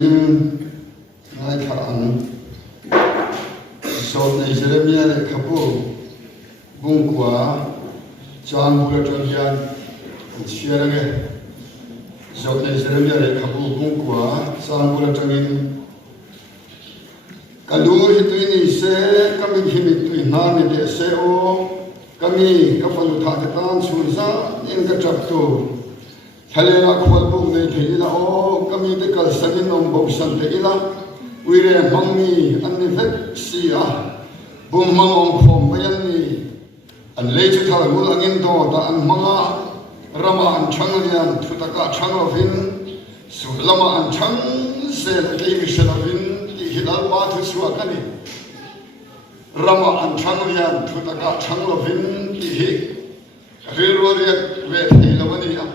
Ngay thẳng số này Jeremia để khắp bung quả chọn bùa tròn gian chia ra cái số này Jeremia để khắp bung quả chọn bùa tròn gian kalau itu ini se kami hidup itu nami dia seo kami kafalu thakatan surza in kacaptu Halera khwalbuk nei theila o kami te kal sanin om bok san te ila uire mangmi anni vet sia bum mang om khom bayan ni an lechu thal mul angin do da an manga rama an changlian thutaka changovin sulama an chang se le mishalavin ti hilal ma thu suakani rama an changlian thutaka changovin ti hi rilwariat ve theilawani ya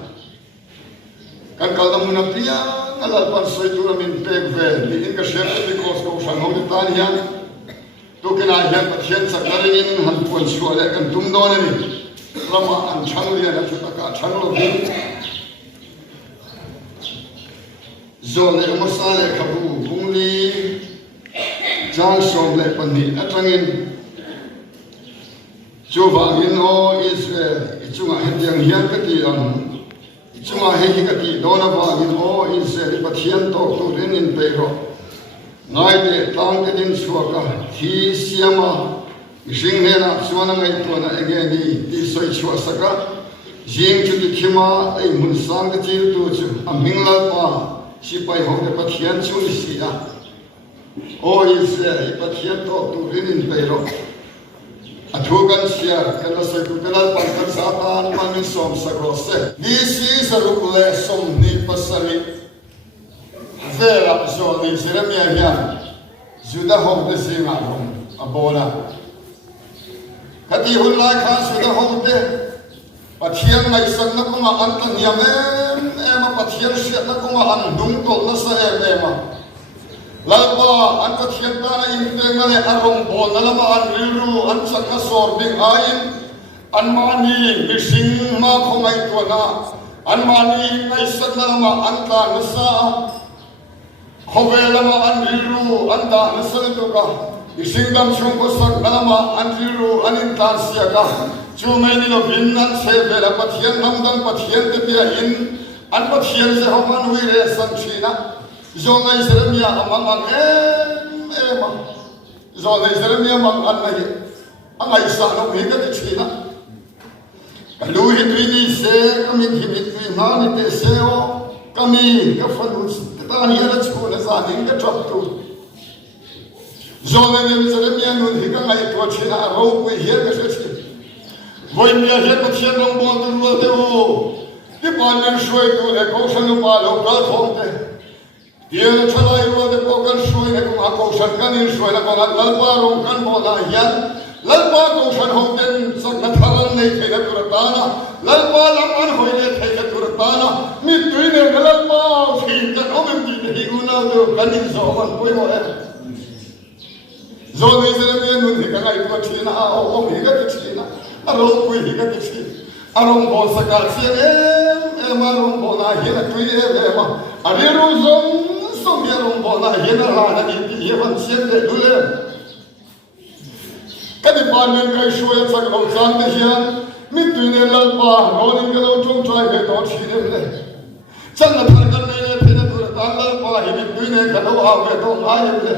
kan kalau munafia kalau pas itu namin pegvel di inka share di kosko sanghau di tanian tu kena yang patien sakarin han puan suale kan tumdon ni rama an changlia na chutaka changlo bin zole masale kabu bungli jang somle pani atangin jovangin o Israel ichunga hediang hian kati ang cuma hei kati dona bagin o Israel pathian to tu renin peiro ngai de tang te din suaka thi siama jing hena suana ngai to na egeni ti soi chua saka jing chu ti khima ai mun sang te chil tu chu amingla pa sipai ho de pathian chu ni sia o Israel pathian to tu renin peiro Athugan siya kana sa kukalal pagkat satan manin som sa krose. This is a rukule som ni pasari. Vera so ni Jeremia yan. Juda hom de singa hom abola. Kati hulai kha juda hom de pathian mai sang na kuma antan yamem ema pathian siya na kuma andung tol na sa ema. Lalpa an pathian ta na intengale arong bol na lama an riru an sanga sorbing ain an mani bising ma khomai to na an mani ngai sak na lama an ta nasa khove lama an riru an da nasa to ka bising dam chung ko sak na lama an riru an in ta sia ka chu mai ni lo bin nan se vela pathian nam dang pathian te pia in an pathian se homan hui re san china Zongai Jeremia amang ema zongai Jeremia mang anai angai sa no higa de china kalu hitwini se kami himit na ni te seo kami ka fanus ta ni ala chu na sa ning ka chop tu zongai Jeremia no higa ngai to china ro ku hier ka se voi mi a hier ka chen no bon tu lo de o ti pa nen shoi tu e ko san pa lo ka khom te Dia chalai ro de pokan shoi ne ko ako sarkan in shoi na ko lalpa ro kan bola yan lalpa ko san ho den sak na thalan nei the na turatana lalpa laman hoi ne the na turatana mi tui ne lalpa phin ka no mi ti hi una do kan in so man poi mo e zo ne zere me nun hi ka ngai ko thina a o hi ka thina a ro poi hi ka thina arong bo sakal si e ma ro bo na hi na tui e ma ari ro zong som ya rong bo na hi na ha na ni hi van sien de dule kadi pa men kai shoya sak lo chan de hian mi tu ne lal pa ro ning ka lo chung trai ve to chi ne le chan na thar kan ne le phena tu ta lal pa hi mi tu ne ka lo ha ve to ma hi le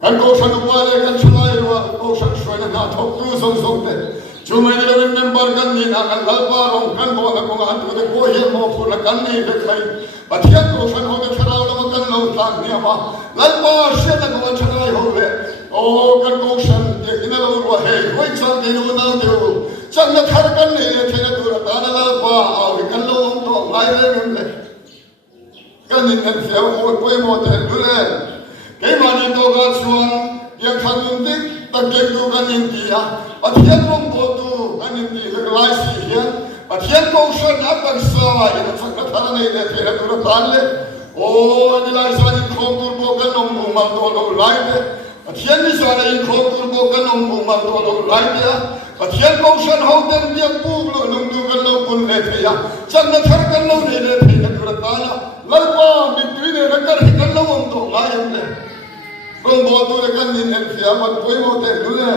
kan ko san pa le kan chlai ro ko san shoi na thok tu song song de Cuma ni lewin member kan ni nak lalpa rong kan bawa nak pengan tu de ko ye mo fu na kan ni de kai pathian ko san ho de tharau la kan lo tang ni ama lalpa se na ko tharai ho le o kan ko san de ina lo ro he koi chan de lo na de o chan na thar kan ni le the na tu ra ta na lalpa a kan lo to lai le le kan ni ne se o ko mo de du le ke ma ni to ga chuan yang khan dik takek tu kan in dia pathian rong bo tu kan in dia le lai si hian pathian ko shan na kan sa ina sak na thar nei le the na tu ra tan le o ni lai sa ni khom tur bo kan nom ma to lo lai le pathian ni sa ni khom tur bo kan nom ma to lo lai le pathian ko shan ho den dia pu lo nom tu kan lo kun le the ya chan na thar kan lo nei le the na tu ra ta lalpa mitwine nakar hikan lawam to ngayam le bang bo tu kan nin el kiamat poi mo te lule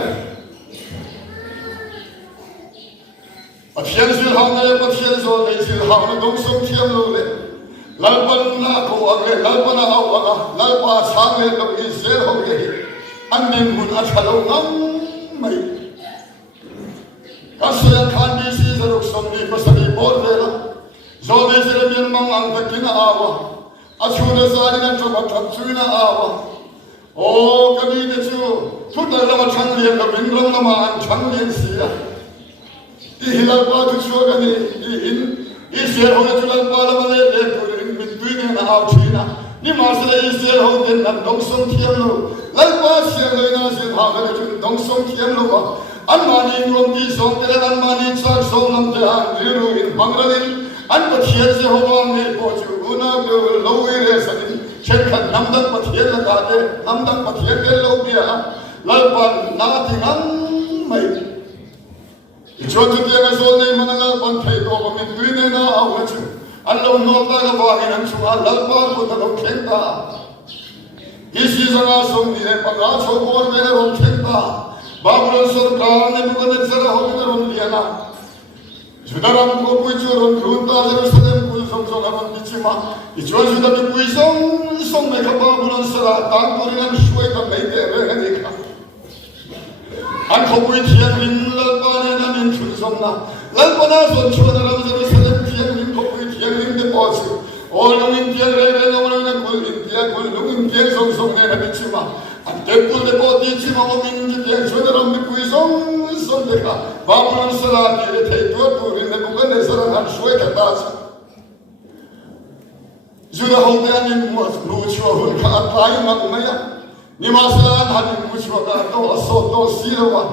pathian sil hang le pathian zo le sil hang le dong som thiam lo le lalpan na ko age lalpa na au aga lalpa sang le lo i sel ho ge an nin mun a thalo ngam mai kasya khan di si zaruk som ni pasari bol le la zo le sel min mang ang takin awa achuna zari na to batat chuina awa o kami de chu thuta la ma chang lian la bin ram na ma an chang lian sia i hilal pa tu chu ga ni i in i sel ho le chu lal pa la ma le le tu in min tu ne na au china ni ma se le i sel ho den na dong som thiam lo lal pa sia le na se ha ga le chu dong som thiam lo ba an ma ni ngom ti som te an ma ni chak som nam te an ri ru in bangralin an pathian se ho wang ne po chu guna be lo i re sa ni chen khan nam dang pathian la ga de nam dang pathian ke lo bia lal pa na ti ngam mai cho chu ti ga so nei man lal pan thai to ba min tu ne na au la chu an lo no ta ga ba in an chu a lal pa ko ta lo khen ta isi zanga som ni ne pa ga cho bor me ne ro khen ta babul sarkar ne bu ne zara ho ne ro liana judaram ko pui chu ron run ta jerusalem ku som som ga ban chi ma I cho juda bi pui som me ka babul sara tan ko rin an shoi ka mai te re ne ka an ko pui thian rin lal pa ne na min chu som na lal pa na son chu na ram jerusalem thian rin ko pui thian rin de po chu o long in thian re re long na kul in thian kul long in thian som som ne na bi chi ma an temple de po ti chi ma o min ji thian chu na ram bi pui som de ka babul sara ti re thai to tu rin ne bu ka ne sara an shoi ka ta juda ho te an mu lu chu hun ka atai ma ma ya ni ma sala an han mu chu ka to so to si lo wa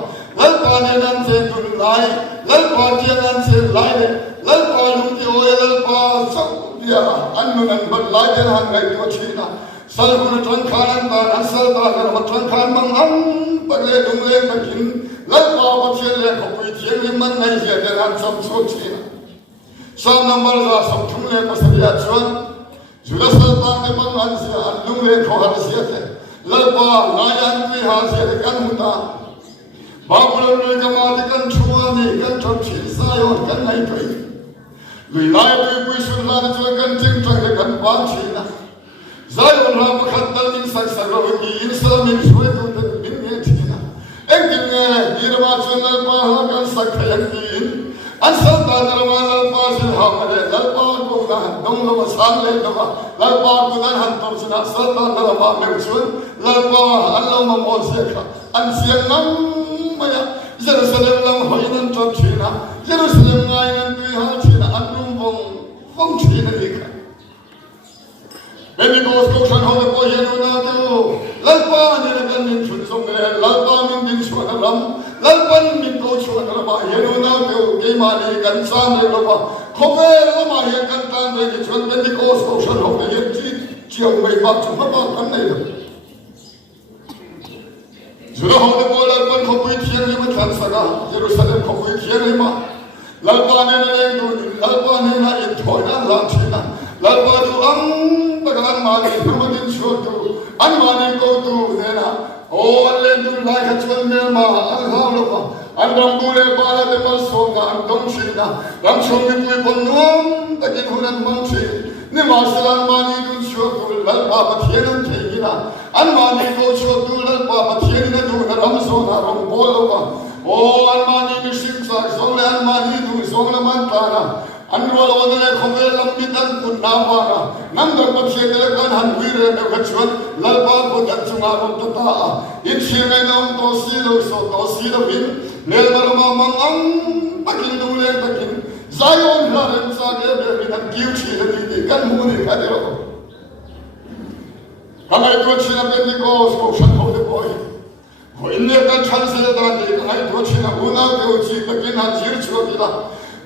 lal pa ne nan se tun lai lal pa ti nan se lai le lal pa lu ti o lal pa so dia an nu nan ban lai den han ngai to china sal gun tran khan ta nan sal ta kan ma tran khan mang am pa le dung le ma kin lal pa pa ti le ko pi ti le man ngai je den han sam so china sam number za sam thum le pa sa ya chuan juda sal ta ne mang an sia an lung le ko har sia te lal pa na yan pi ha sia de kan mu ta babul lui ka ma de kan chua ni kan thom chi sa yo kan nai pai lui lai pi pui sun la de chu kan ting tang de kan pa chi na zayon ra ma khat dal min sak sa ro ki in sa min shoi tu de min ne chi na ek din ne ni ra ma chun lal pa ha kan sak thayang ki in an sa ta na ma lal pa sin ha ma de lal pa ko na dong lo ma sang le do ma lal pa ko na han tom sin sa ta na ma me chun lal pa an lo ma mo se kha an siang nam maya Jerusalem lam hoinan top china Jerusalem ngai nan tui ha china an rum bong china dikha Beni gos ko khan ho ko yenu na to lal pa ne kan nin chun som le lal pa min din chua ram lal pan min ko chua na ba yenu na to ke ma ni kan sam le ba ko ve la ma ye kan tan le chun beni gos ko khan ho ye chi chiang mai ba chu ba kan nei juda ho de ko lal pan ko pui thian ni ma than sa ga Jerusalem ko pui thian ni ma lal pa ne le tu lal pa ne na in thoi na la china lal pa tu ang bagalan ma ni ma din chu tu an ma ni ko tu ne na o le tu lai ka chun me ma an ha lo pa an ram bu le pa la de ma so ga an dong china ram chun ni pui pon nuam ta kin hunan mang chi ni ma salan ma ni dun chu tu lal pa pa thian an thei na an ma ni ko chu tu lal pa pa thian na tu na ram so na ram bo lo pa o an ma ni mi sim sa so le an ma ni du so la man ta na an ro lo ne ko ve lam mi dan kun na pa na nam da pa thian le kan han wi re na ka chuan lal pa ko dan chu ma rom ta ta in chi me nam to si lo so to si lo bin nel ma ma mang ang pakin du le pakin Zion ha ren sa ge be mi na kiu chi le ni kan mu ni ka de ro kamai to chi na be ni ko ko shan ho de boy ko in ne kan chan se da de kamai to chi na u na de chi ta kin ha chi chu di la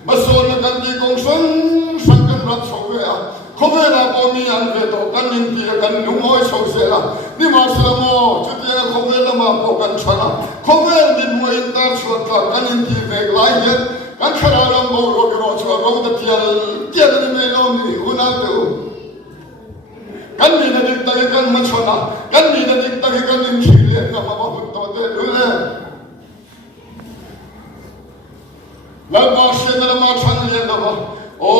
ma so na kan di kong san kan rat so ve a ko ve na ko mi an ve to kan nin ti kan lu ngoi so se la ni ma sa mo chu ti na ko ve la ma ko kan chana ko ve ni mo in ta chu ta kan nin ti ve lai ye kan khara ram mo ro ro chu ro da ti al ti ni me lo ni u na de kan machona kan ni da dik tak kan in khile na ma ba to te le la ba she na ma chan le da ba o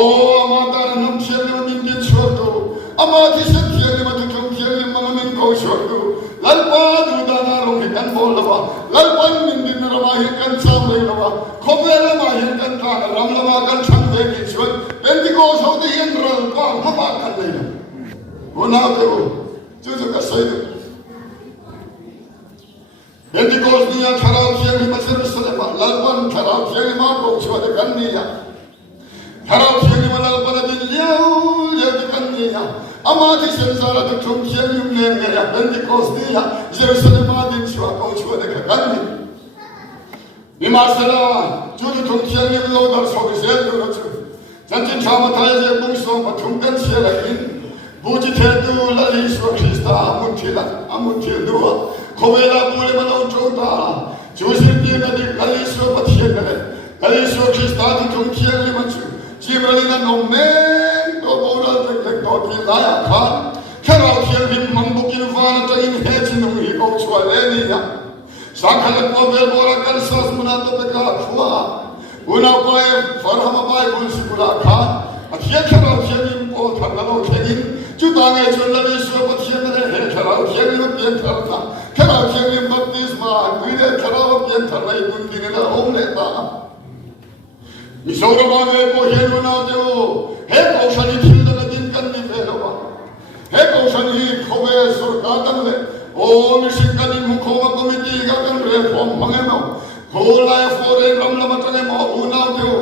ama ta nam che le min din chodu ama thi se thi le ma tu thum thi le ma min ko chodu lal pa du da na lo ki kan bol la ba lal pa min din na ma hi kan sam le la ba khobe la ma hi kan ta ram la ma kan chang ve ki chon ben di ko so de yen ral pa ma ba kan le na wo na de wo ju ju ka sai de ben di ko ni ya tharau thi le ma se se ba lal pa tharau thi le ma ko chwa de kan ni ya tharau thi le ma lal pa de liao le de kan ni ya ama thi sen sa la de thum thi le ne ne ya ben di ko ni ya Jerusalem ma din chwa ko chwa de kan ni Imasala, Judy took Kelly Loader for his elder. Santin Tamataya, Bungso, but Tungan Sierra in Bujitedu, Lalis, Rochista, Amutilua, Kovela, Bulemano, Tota, Joseph Dina, Lalis, Patiene, Lalis, Rochista, Tunkiel, Jimelina, no man, no Bola, the Laya Khan, cannot hear him Mambukin Vana in heads in the week of Swalenia. Sakhalat mobil bora kan sas munato peka khua una pae farham pae bulsula kha akhia khara kheni ko thanalo kheni chutange chulani swapathiya ne he khara kheni ma pien tharna khara kheni baptisma guide khara pien tharnai gundine na omle ta misora bage ko heluna jo he ko shani thilda din kan ni velwa he ko shani khobe surkadan le Oh, Michigan in Mukoma Committee got a reform, Mangano. Kola for a Ramlamatamo, Una,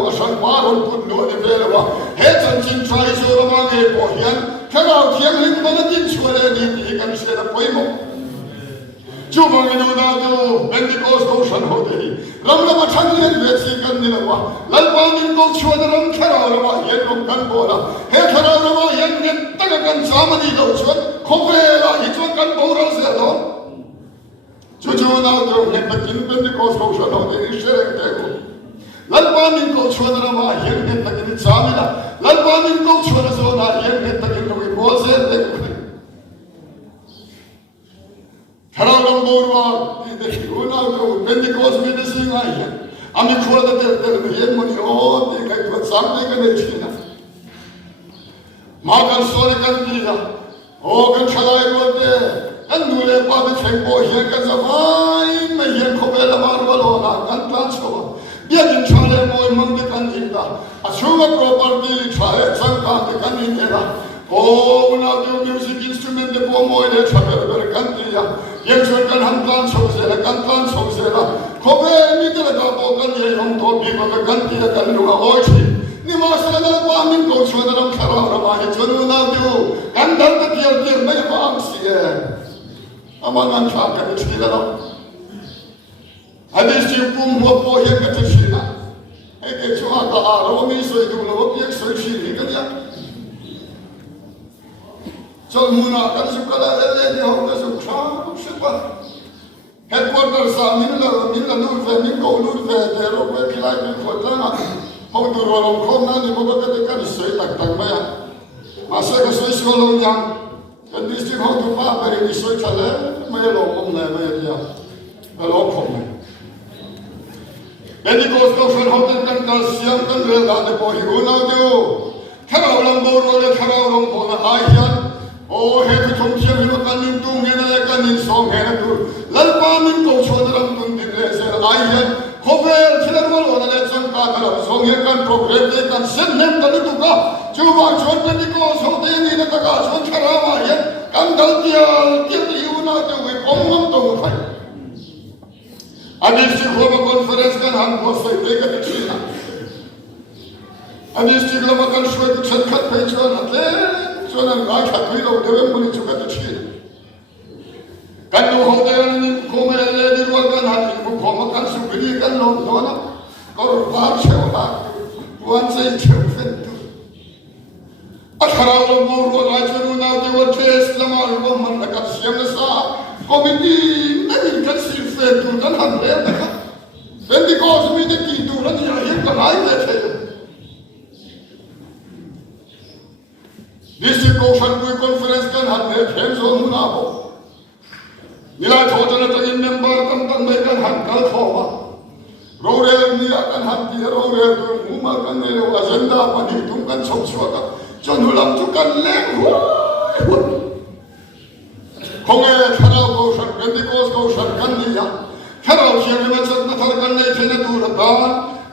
Ashan Baron put no developer. Heads and chin tries over Mange Bohian. Come out, young him, but I didn't swear any, he can say the poemo. Jumangino, Pentecost Ocean Hotel. Ramlamatanian, Mexican Ninawa. Lalpanin goes to the Ram Karama, Yellow Canbora. Hekarama, Yan, Tagakan Samani, Kovela, Hitwakan Boras, Jujuna, Nepakin, Pentecost Ocean Hotel, Sherek. Lalpanin goes to the Rama, Yen, Takin Samina. Lalpanin goes to the Zona, Yen, Takin, was it? Haralam Borwa, the Pentecost medicine, I'm a quarter that the money, oh, they get what something in the China. Markan Sonic and Lila, oh, can Chalai go there, and Mule Baba Tempo, here can survive, my Yankobella Marvalona, and Plancho. Yet in Chale Boy Monte Candida, a sugar property, try some Candida. Oh, now the music instrument, the Bomoy, the Chabella Candida. Yes, we can handle Sosela, Cantan Sosela. Kobe, Nitala, Bogan, Yom Topi, the Cantia, Kalua, Ochi. Nimasala, Pamin, goes for the Karama, Jununa, and then the dear may bounce here. Among Anchaka, it's still and this you boom what boy here at the Shina. I get you out the Aromi, so you do not be so she can. So Muna, Kasukala, the homeless of Trump, headquarters are Mila, Minko, Ludve, the Rope, like Kotana, how to roll on Kona, the Moga, the Kanisay, like Tagmaya. My second social young, and this thing how to papa in the social, my long home, then he goes to the hotel and does young and well, and the boy who now do. Karalambo, the Karalam, I Oh, heavy from Chevy, Canin, Canin, Song, and Lalpanin, Coachwater, I had Cover, Chillerwell, and let some Kaka, so he can progress, they can send them to go. Juba, John Pentecost, so they need a Kagas, one Karama, yet, and Daltia, get you not with Omam to fight. And this conference can have was like take a China. And this Tigama can show the Chatkat page on a so then I had read of the women to get the children. Can you hold there and come and let it work and have you come and so really can not dona or Barsha once a children. A Karala more like you now they were chased the more woman like a Siamasa, committee, maybe can see fair to the hundred. When they cause me the key to run here, can I let it? This conference can han ne khem zo mu na ho nila tho jana tagin member tam mai kan han kal tho ma ro re ni kan han ti ro re tu mu ma kan ne agenda pa ni tum kan chok chwa ka chon hulam tu kan le ho không nghe khao câu sạch bên đi cô câu sạch căn gì vậy khao chiều đi mà chắc nó thằng căn này thế nó tu là ta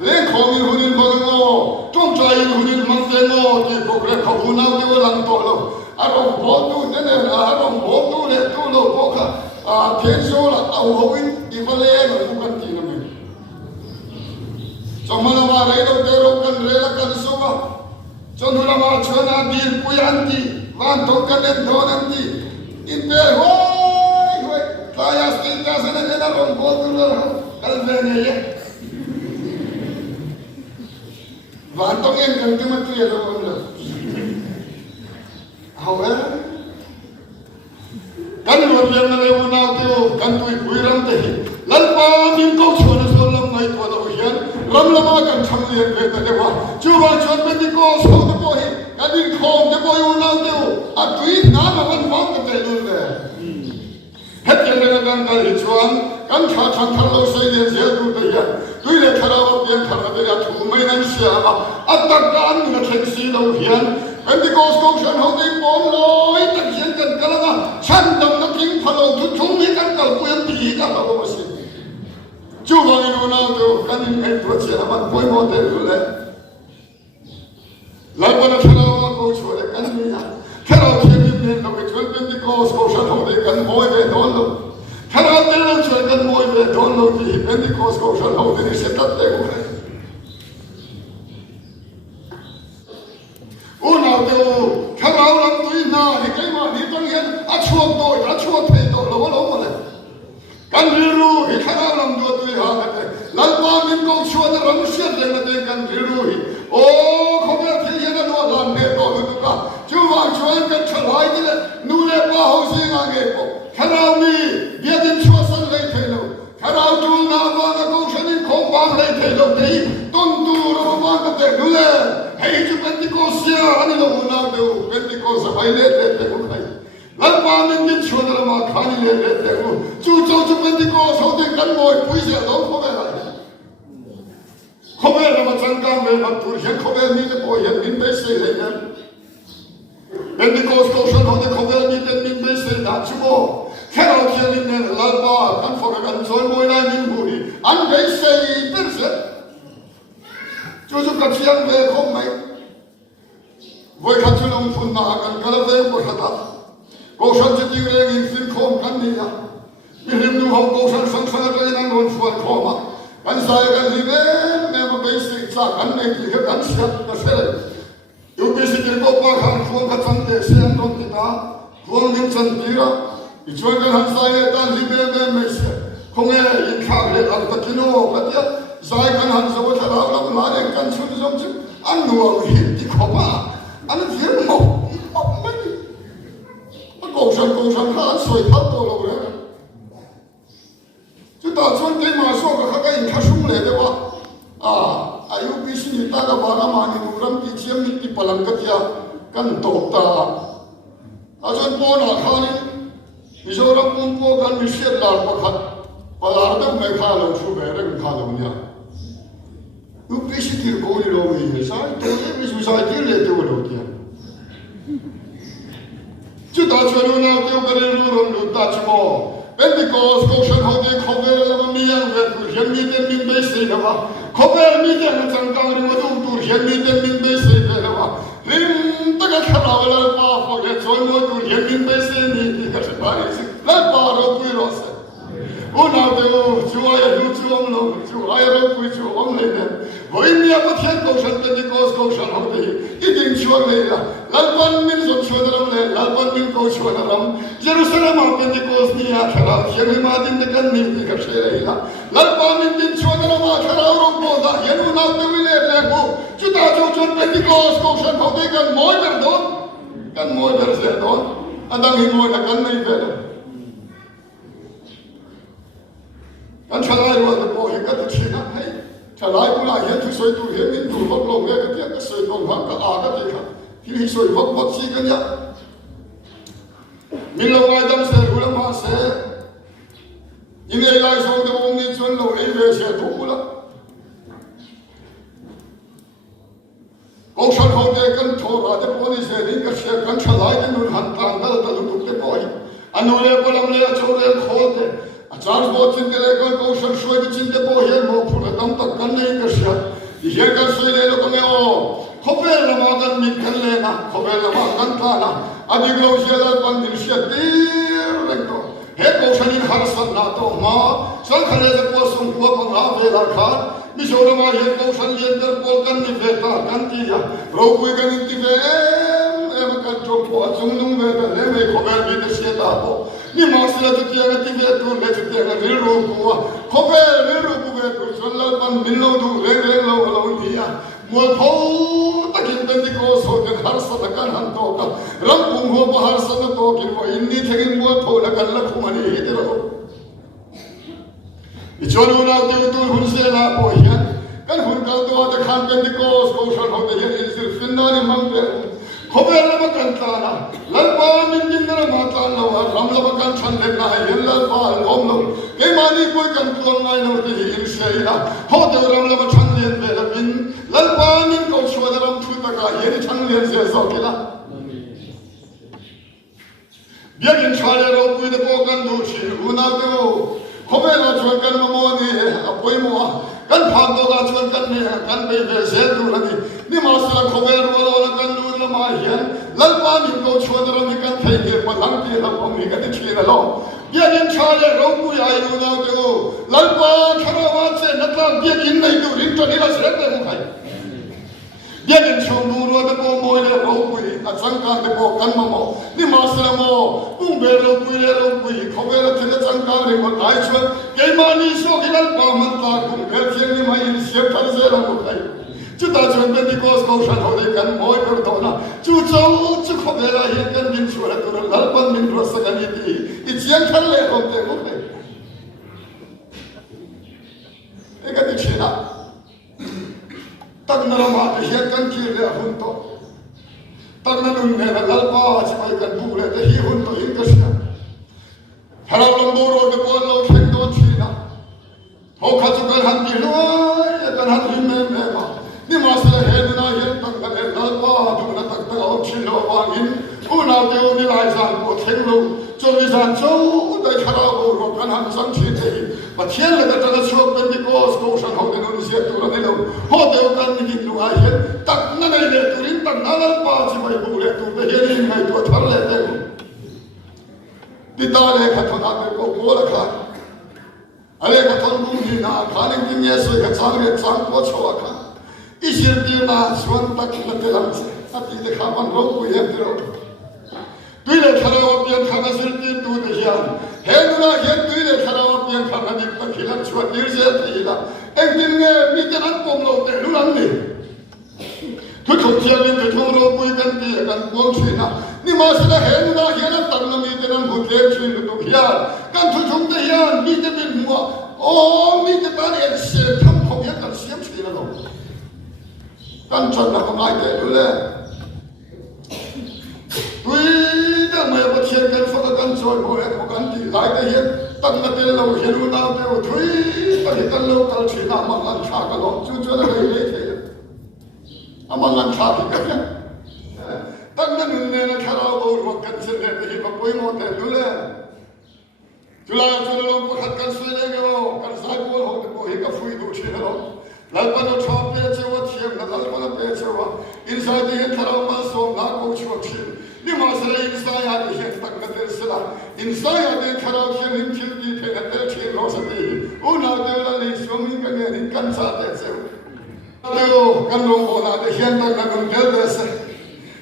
lên không đi hunin bằng ngô trong trái hunin mang tên ngô thì cô cái khẩu hun nào thì làm tổ đâu à đồng bố tu thế này à đồng bố tu này tu đâu cô cả à thiên số là ao hậu đi vào lẽ là không cần gì nữa mình trong mà mà lấy đâu để đâu cần lấy là cần số mà cho nên là mà cho nó đi quay ăn gì van đâu cần đến đâu ăn gì Inte hoi, kaya stinta sana nila rombot tulo kalbene ye. Vantong yang ganti mati ya lo lo. Hawa. Kan lo yang na lewo na teo kan tu iram te. Lalpa min ko chona solam nai ko da hian ram lama kan tham le ve ta lewa. Chuwa chon me di ko so da ko hi. Kadin khom de ko yu na teo. A tui na ma van phang ta te lu le. Hết tiền này đang tại chuan, cắn khá thằng thằng lâu xây lên dễ tu tới giờ, tuy là thằng nào tiền thằng nào bây giờ thủ mấy năm xưa mà, ăn tất cả ăn là thành sĩ đầu hiền, bên đi cô câu chuyện hậu đi bốn lối, tất nhiên cần cái là săn đồng nó kiếm thằng nào chúng chúng đi cắn cầu quyền thì cả là bao nhiêu, chú vào cái nào đâu, cắn những cái tuổi trẻ mà quay một thế rồi đấy, lại bên thằng nào câu chuyện này cắn gì à? Thằng nào chơi nên nó cái chuyện bên đi câu chuyện hậu đi cắn môi về đó luôn. Thằng nào tên là chuyện cắn môi về đó luôn thì bên đi câu chuyện hậu đi sẽ tắt đấy cũng vậy. Ủa nào tiêu thằng nào làm tụi na thì cái mà đi tăng hiện chuột thầy tôi lâu mà này. Cắn riu thì thằng nào làm đùa tụi họ cái này. Lần ba mình câu chuyện nó làm chuyện gì mà tiền cắn riu thì ô không biết thì hiện tại nó làm nghề đó được cả. Chú vàng chuyện cái trở lại thì nu lệ ba hậu sinh ngang nghề bộ. Thằng nào mi biết đến chúa sân lấy thầy đâu. Thằng nào chú nào mà nó câu chuyện đi không vang lấy thầy đâu thì tôn tu nó vang cái thầy nu lệ. Hay chú bên đi câu xia anh đâu nào đâu bên đi câu sao hay lấy thầy cũng hay. Lần ba mình đi chúa nó mà khani lấy thầy cũng. Chú bên đi câu sao thì cắn môi quý giá đâu không phải là. Không phải là mà chân cam về mặt tuổi hiện không phải như thế bồi hiện mình bây giờ này nhá. Bên đi câu chuyện họ thì không phải như thế mình bây giờ đã chú bộ. Cái nào kia mình nên là ba căn phòng căn rồi môi này mình bùi ăn bây giờ biết gì. Chú cắt xiang về không mấy. Với các chú long phun mà căn cái là về của các bạn. Câu chuyện chỉ tiếng lên in phim không căn gì nhá. Mình hiểu được không câu chuyện sáng sáng cái này nó phun không mà. Kan saya kan libe, memang basic sah kan mereka kan siap tersedia. Itu basic itu apa kan kuang kacang desian dong kita, kuang lincah tira. Itu kan saya kan libe memang siap. Kongnya ikhlas le, aku kino katnya, saya kan han sebut terlalu lama lari kan sudah jam anu hit di kopa, anu dia mau apa ni? Kau san kan soi thal tu loh le. Chúng ta chọn cái mà số các cái hình khá sung lệ đấy quá, ayu bisi ni ta cái bà mà ni nuram ki chiam ni ti palang cái kia, kan top ta, chọn po na khá ni, Mizoram pun po kan misiat lar pakat, palar tu mai khá lâu chu về đấy khá lâu nha, ayu bisi kir ko ni lâu ni, sai tu ni bisu sai kir le tu lâu kia, chúng ta chọn una tiêu cái này luôn luôn ta chmo. Pentecost câu chuyện họ đi không về là mà miếng về tu hiện mi tên mình bây giờ là mà không về mi tên là chẳng cao nhưng mà tu hiện mi tên mình bây giờ là mà nên tất cả các bạn là ba phong để cho mọi tu hiện mình bây giờ thì cái sự bảo vệ là ba rồi quý rồi sẽ ôn nào đều chúa ai lưu chúa ông luôn chúa ai rồi quý chúa ông lên đấy với miếng có thiên câu chuyện Pentecost câu chuyện họ đi ít दिन chúa này là lalpan min zon chúa dalam le lalpan min câu chúa dalam Jerusalem họ Pentecost ni à khara hiện hi ma din dekan ni ti ka shei la lalpan min din chúa dalam à khara ro ko da hiện u nào tu le le ko chu ta chu Pentecost câu chuyện họ đi kan moi ber se don adang hi moi na kan nei ve kan chalai ro da ko he ka tu china hai chalai pula hiện tu soi tu hiện min tu bok lo ve ka ti ka soi dong ha ka a ka ti ka hi soi bok bok si kan ya min lo ngai dam se ula ma se in ei lai so de bom ni chon lo ei ve se thu ula ko shan ho de kan tho ra de poni se ni ka se kan chalai de nun han tang dal dal tu te poi anu le ko lam le cho le kho de achar bo chin de le ko shan shoi de chin de po he mo phu la dam tak kan nei ka se ye kan soi le lo ko me o khobe la ma kan min kan le na khobe la ma kan ta na adi lo se la pan din se tir le ko he ko shan in har san na to ma san khale de ko sum ko pa na ve la kha mi so la ma he ko shan le der ko kan ni ve ta kan ti ya ro ku kan ni ti ve em ka to ko chung nung ve le me khobe mi de se ta ko ni ma se la ti ya ti ve tu le ti ya re ro ko khobe re ro ku ve tu san la pan min lo du re lo lo ti ya mo tho takin ben di ko so de har sa ta kan han to ka ram pung ho pa har sa na to ki mo in ni thegin mo tho la kan la khu mani he de ro i chonu na ti tu hun se la po hian kan hun ka to ta khan ben di ko so shan ho de he in sir fin na ni mang de khobe la ma kan ta na lal pa min din na ma ta na wa ram la ma kan chan le na yen lal pa lom lo ke ma ni koi kan tu ngai no de in se ila ho de ram la ma chan le ve la bin lal pa min ko chwa de ram thu ta ka yen chan le se so ke la bia gin cha le ro pui de po kan du chi u na de o khobe la chwa kan ma mo ni a poi mo kan phang do ga chwa kan ne kan be ve se du la ni ma sa khobe ro la kan du la ma hian lal pa min ko chwa de ram ni kan thai ke pa lang ti la pom ni ka ti chi la lo bia gin cha le ro pui ai u na de o lal pa khara wa se na ta bia gin nei du rin to ni la se de mo khai bia gin chong du ro de po mo le ro pui a chang kan de po kan ma mo ni ma sa mo ung be ro pui le ro pui khobe la the chang kan ri mo dai chwa ke ma ni so ki lal pa man ta kum be thieng ni mai in se thar se la mo khai chu ta chon be di ko so shan ho de kan moi per do na chu chou chu khobe la he kan din chu la tu lal pan min ro sa kan ti i chiang khan le ho te mo khai e ka ti chena tak na ma he kan ki le hun to tak na nun ne lal pa chi mai kan bu le de hi hun to in ka sna hara lam bo ro de po lo theng do chi na ho kha chu kan han ki lo ya kan han rim me me ma ni ma sa he na he tak na le lal pa tu na tak ta o chi lo wa in u na de u ni lai san po theng lo cho ni san cho u dai hara bo ro kan han sang chi te ma thien le ka ta chok ben di ko sto shan ho de no ni se tu ra ne lo ho de u kan ni lu a he tak na nei le tu rin tak na lal pa chi mai bu le tu be he ni mai tu thar le te di ta le kha thona be ko ko la kha ale ka thon bu ni na kha ning ning ye so ka chang le chang ko chwa kha i shir ti na swan tak la te lam se ati de kha man ro ku ye te ro tu le khara wa pian kha na shir ti tu de hian he nu na he tu le khara wa pian kha na dik ta khilan chwa tir se ti la eng tin nge mi te an pom lo te lu lam ni tu thong chiang ni tu thong ro pui kan ti kan pom chi na ni ma sa da he nu na he na tar na mi te nan hu te chi lu tu hian kan tu thong te hian mi te bin mua o mi te ta le se tham khom ya kan siam chi la lo kan chan na ma ai te lu le tui da mai ba thien kan fa kan choi bo le ko kan ti lai te hian tan na te lo he nu na te o thui ta hi kan lo kal chi na ma kan tha ka lo chu chu la le te amangan tha ki ka tak na nun ne na khara bo ro kan se ne te hi ba poi mo te lu le chula chula lo pa khat kan se le ge lo kan sai bo ho te bo hi ka fui du chi lo lal pa no chho pe che wa thiem na lal pa na pe che wa in sa de he khara ma so na ko chho chi ni ma sa le in sa ya de he tak na te se la in sa ya de khara chi nin chi ti te na te chi lo sa te u na de la le so min ka ne nin kan sa te se Leo kan lo mo na de hian tak na kan gel de se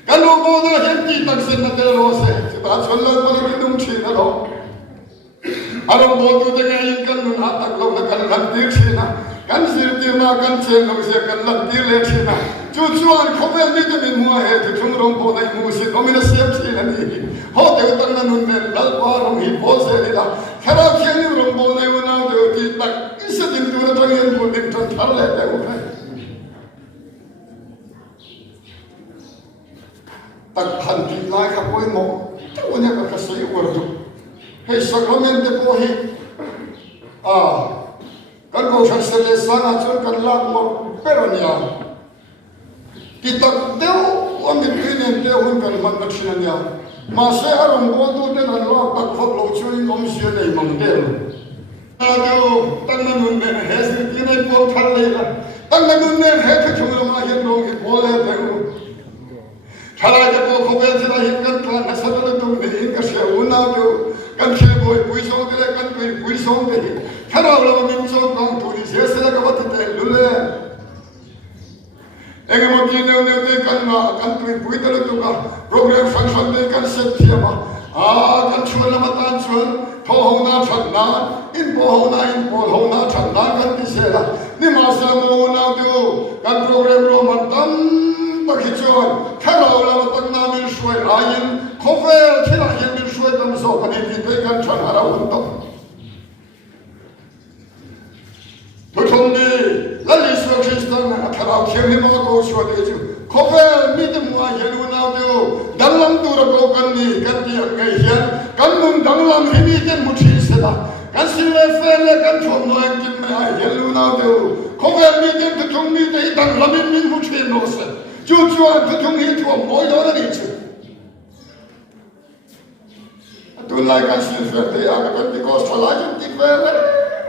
kan lo mo na hian ti tak se na te lo se ta chon la pa ki dum chi na lo aro mo tu de ngai kan nu na tak lo na kan lan ti chi na kan sir ti ma kan chen lo se kan lan ti le chi na chu chu an kho be ni de min mo he tu chung rong po nai mu se no mi na se chi na ni ho de tak na nun ne lal pa rong hi po se ni la khara khian ni rong po nai na de ti tak is din tu na tang yen po din tan thar le de ko tak han ti lai ka poi mo tu nya ka sei ko hei sacrament de po hi kan ko chan se le sang a chon kan lak mo peronia ki tak deu ami pinen de hun kan man na chinania ma se arum bo tu de nan lo tak phok lo chui kom sia nei mang de deu tan na nun ne he se ti nei po thal le la tan na nun ne he thu chu lo ma hian lo ki bo le deu thala de ko ko be ti la hin kan ka na sa na tu ne in ka se u na deu kan se boy pui song de kan pui song de thala lo min song kong tu ni se se la ka wat te lu le enge mo ki ne ne de kan ma kan pui de tu ka program function de kan set thia ma kan chuan la ma tan chuan tho ho na chan na in po ho na chan na kan ti se la ni ma sa mo na tu kan program ro man tam ba ki chuan thala lo ma tak na min shwai ayin khovel thila hin min shwai tam so kan ni te kan chan ara un to to thong ni la li so kristan na thala thiam ni mo ko shwa de chu khovel mi te mo yan un na tu dang lam tu ro ko kan ni kan ti ngai hian kan nun dang lam hi ni ten mu thi se la kan sin le fe le kan thom no an kin me ai yan lu na tu khovel mi te tu thong mi te dang lam min mu thi no se chu chuan tu thong hi thu mo do na ni chu tu lai kan sin fe te a kan ti ko sa la ti fe le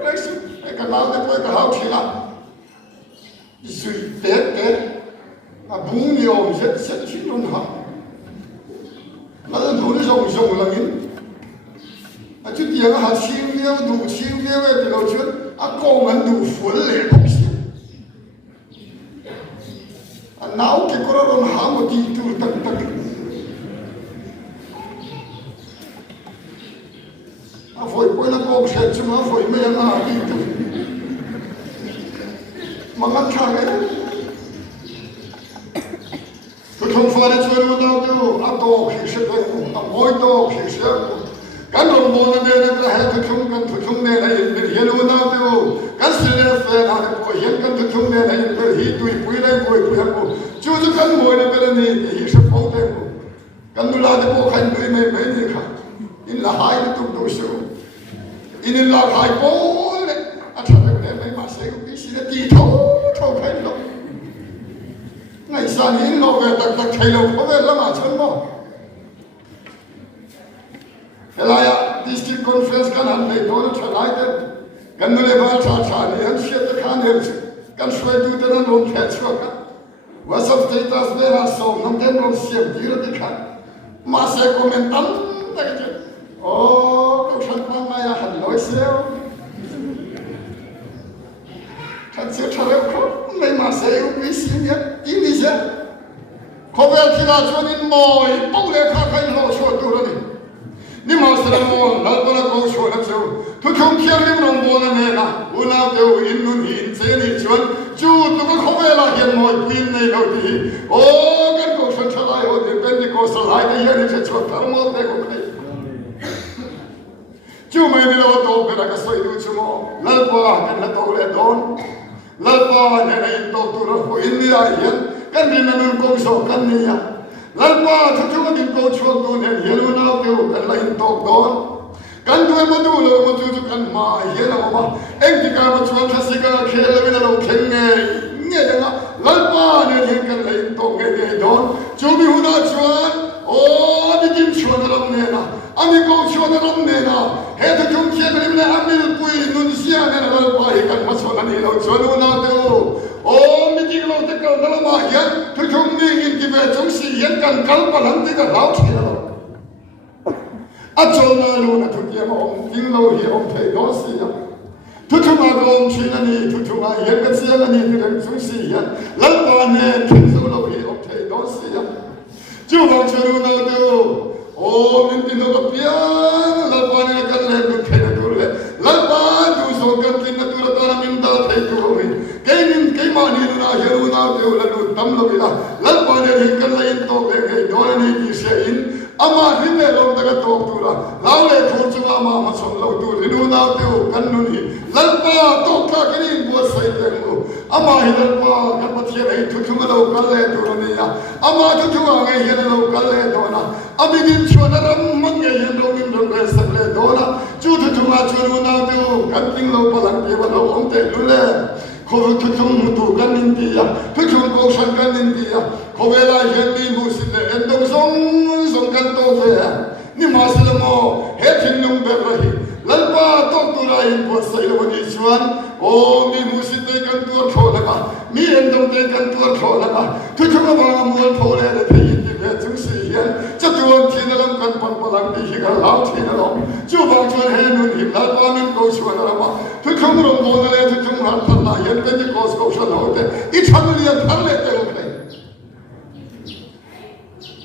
le si e kan na de po ka hau thi la sui te te a bung ni om set set chi don ha na da du ni song song la min a chu ti ga ha chiu ye du chiu ye we de lo chu a ko man du fu le ko si a nau ke ko ron ha mo ti tu tak tak a foi po na ko se chu ma foi me na ti tu ma ngan cha ge tu thong fa le chu no na tu a to ki se pe a moi to ki se kan ron bo na ne na ha tu thong ne na in bi ye no na tu kan se le fe na ko yen kan tu thong ne na in bi hi tu pui lai ko ko chu chu kan moi na pe ni hi se po te ko kan nu la de ko khan bi me me ni kha in la hai tu do so in la hai po le a tha ne me ma se ko bi si le ti tho phe lo ngai sa ni lo ve tak tak thai lo ko ve la ma chon mo Elaya district conference kan han le do na thalai de kan nu le ba cha ni han she de kan he kan shwai du de na lom the chwa ka was of status be ha so nam den ro she di ro de kan ma se comentam ta ke ko chan pa ma ya han loi se kan se thare ko mai ma se u bi si ni ti ni se ko ve ti la chon in moi po le kha khai lo chwa tu ro ni ni ma se mo na to na ko chwa na chu tu thong khiang ni ron bo na ne na u na de u in nun hin se ni chon chu tu ko ve la hian moi pin nei lo ti o kan ko chan chalai ho de pen ni ko sa lai de ye ni che chwa tar mo de ko khai chu mai ni lo to pe na ka soi du chu mo lal pa kan na to le don lalpa ne nei to tu ro ko in ni ai hian kan ni na nun ko so kan ni ya lalpa thu thu ni ko chho tu ne yelu na tu kan lai to don kan du ma du lo ma tu kan ma hian la ma eng ti ka ma chuan tha si ka khel le na lo khen ne nge na lalpa ne hian kan lai to nge don chu bi hu na chuan o ni kim chuan ram ne na ami ko chuan ram ne na he thu chung khian rim ne amil pui nun sia ne na lalpa hi kan ma chuan ani lo chuan u na tu o mi ti lo te ka na ma hian thu chung ni in ki ve chung si hian kan kal pa lan ti ka lau thi lo a chol na lu na thu ti ma om ting lo hi om thei do si ya thu thu ma go om chi na ni thu thu ma hian ka sia na ni ti rem chung si hian lalpa ne thing so lo hi om thei do si ya chu ba chu lu na tu o min ti no ka pia lalpa ne kan le du thei na tu le lalpa du so kan tin na tu ra ta min da thei tu ho mi cái mà đi na hiểu na đều là đủ tâm lo bila lal pa ne hi kan lai to be ge do ni ki se in ama hin ne lo ta ka to tu la lao le khu chu ma ma son lo tu ri nu na teu kan nu ni lal pa to ka ki ni bo sai te mu ama hi lal pa kan pa thi nei thu thu lo ka le tu ni ya ama thu thu a ge hi lo ka le do na ami din chu na ram mang ge hi lo min ro be sa le do na lo palang dia lo om te lule ko tu mutu kan india tu ko san kan india ko vela yendi musile endong song kan to fe ni maslamo he thinung be rahi lalpa to turai ko sai lo ni chuan o mi musite kan tu thola ka mi endong te kan tu thola ka tu ko ba mol phole le the yin be chung si hian cha tu thi na lam kan pan palang di hi ga lao thi na lo chu bang chuan he nun him lalpa min ko chuan ra ma tu kham ro mo le tu chung han thal la yen be ni ko ko sha lo te I thal li an thal le te lo pe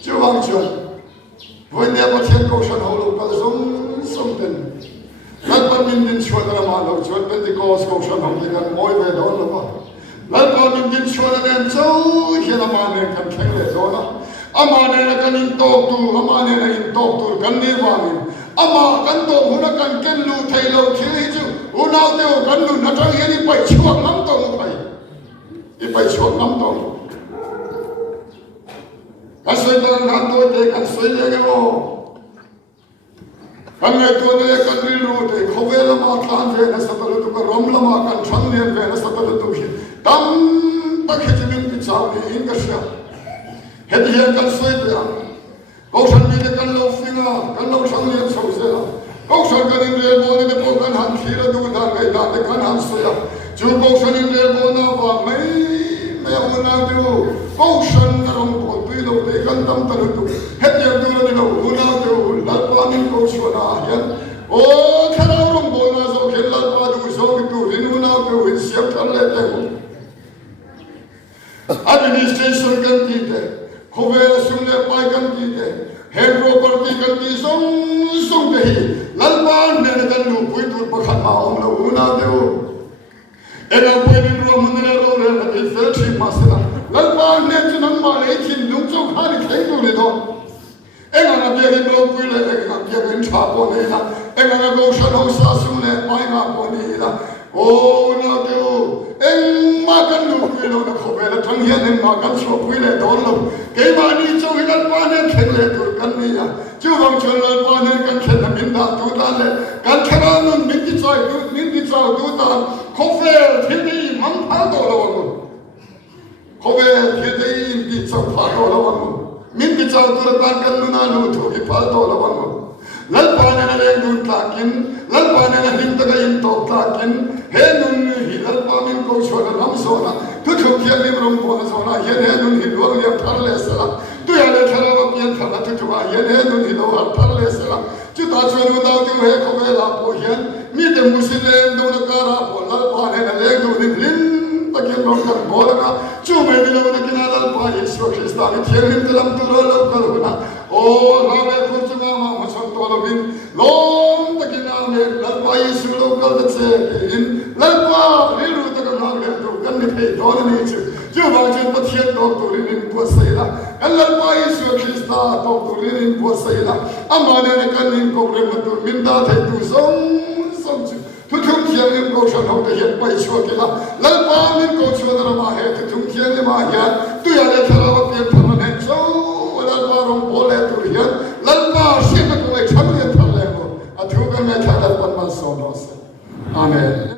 chu bang chuan voi ne ma chen ko sha ho lo pa som ten lalpa min din chuan ra ma lo chuan be ni ko sha ho le kan moi be do lo pa lalpa min din chuan ra nen zo hi na ma ne kan kheng le zo na ama ne na kan in tok tu ama ne na in tok tu kan ni wa min ama kan to huna kan ken lu thai lo thi chu unau te kan lu na tang hi pai chuak nam to pai I pai chuak nam to kan soi tang na to te kan soi le ge mo kan ne to ne kan ri lu te khove la ma tlan ve na sa ta lu ka rom la ma kan thang ne ve na sa ta lu tu hi tam ta khe min pi chau ni in ka sha he ti kan soi te Kau san ni kan lo finga kan lo sang ni so se la kau san kan in re bo ni de po kan han khira du da kai da de kan han so ya chu kau san in re bo na wa mai me na du kau san na rong po tu lo de kan tam ta du he ye du ni lo na du la pa ni kau so na yan o khara rong bo na so khen la pa du so ki tu rin na du in siap thal le te administration kan ti te khove sumle pai kan ti te he property kan ti song te hi lalpa ne kan lu pui tu pakhat ma om lo na de o ena pui ni ro mun ne ro re na ti se chi masala lalpa ne chunan ma le chin lung chok ha ni thai tu ni do ena na be ri ro pui le na ke ben cha po ne na ena na go sha no sa sum ne pai ma po ni la o na de o en ma kan lu pui lo na khove la thang hian en ma kan so pui le don lo ke ma ni chou hi lalpa ne khen le tu kan ni ya chu bang chuan lalpa ne kan khen na min da tu ta le kan khara nun min ti chau tu ta khove thi ni mam pha do lo ko khove thi ni ti chau pha do lo ko min ti chau tu ta kan nu na lu thu ki pha do lo ko lalpa ne na le dun ta kin lalpa ne na hin ta ga in to ta kin he nun hi lalpa min ko chuan ram so na tu thu khian ni rom ko na so na he nun hi lo le thar le sa tu ya le thara wa pian thar tu tu wa he nun hi lo har thar le sa chu ta chuan u da tu he ko ve la po hian mi te muslim do na ka ra po lalpa ne na le du ni lin ta kin rom ka bo na chu me ni lo na kin ala pa Yesu Krista ni thian lim te lam tu lo lo ka lo na o ra ve ko chu ma ma so to lo bin lom ta kin na me lalpa Yesu lo ka ta che in lalpa ri ru ta ka na le tu kan ni pe do na ni chu chu ba chen pa thian do tu ri nin po sai la kan lalpa Yesu Krista do tu ri nin po sai la ama ne kan nin ko re ma tu min da thai tu som chu tu thum thian nim ko sha no te hian pai chu ke la lalpa min ko chu na ma he tu thum thian ni ma ya tu ya le thara wa pian thama ne chu lalpa rong bo le tu hian lalpa sin ko ai cham le thal le mo a thu kan me tha da pan ma so no se amen